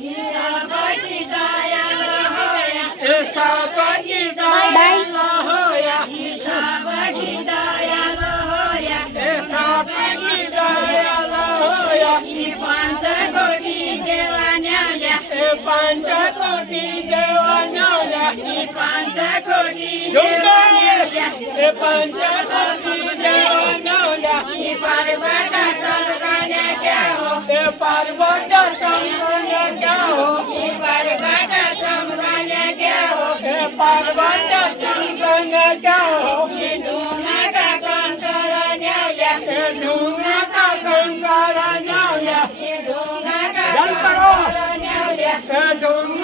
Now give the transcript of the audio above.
ईशापती दयाला होया ईशापती दयाला होया ईशापती दयाला होया ईशापती दयाला होया पंचकोटी देवान्याल्या पंचकोटी देवान्याल्या पंचकोटी देवान्याल्या पंचकोटी देवान्याल्या पार्वता चलगाने क्या हो पार्वता चलगाने क्या हो पार्वता चलगाने क्या हो पार्वता चलगाने क्या हो ढूंढा का कंकरा न्याया ढूंढा का कंकरा न्याया ढूंढा का कंकरा न्याया ढूंढा